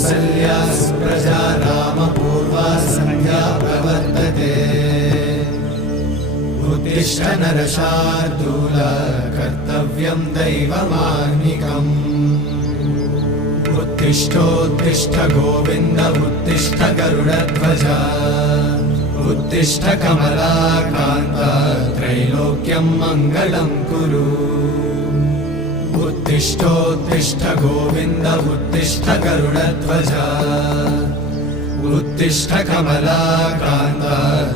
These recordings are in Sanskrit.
कौसल्या सुप्रजा रामपूर्वा सन्ध्या प्रवर्तते उत्तिष्ठ नरशार्दूल कर्तव्यं दैवमाह्निकम् उत्तिष्ठोत्तिष्ठ गोविन्द उत्तिष्ठ गरुडध्वज उत्तिष्ठ कमलाकान्त त्रैलोक्यं मङ्गलं कुरु उत्तिष्ठोत्तिष्ठ गोविन्द उत्तिष्ठ गरुडध्वज उत्तिष्ठ कमलाकान्त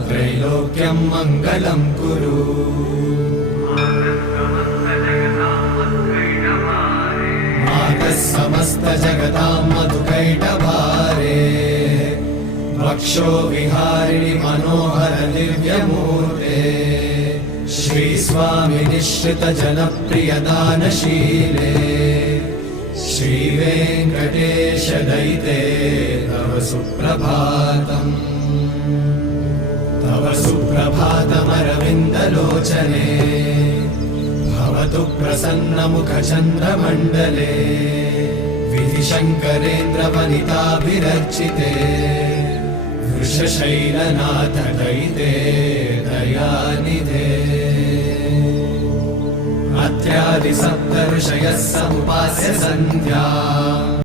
त्रैलोक्यं मङ्गलं कुरु मातः समस्त जगतां मधुकैटभारे वक्षो विहारिणि मनोहर दिव्यमूर्ते श्रीस्वामि निश्रित जनप्रिय दानशीले श्रीवेङ्कटेश दयिते तव सुप्रभातम् तव सुप्रभातमरविन्दलोचने भवतु प्रसन्नमुखचन्द्रमण्डले विधिशङ्करेन्द्रवनिताभिरर्चिते वृषशैलनाथ दयिते दयानिधे अत्यादि सप्तऋषयः समुपास्य सन्ध्या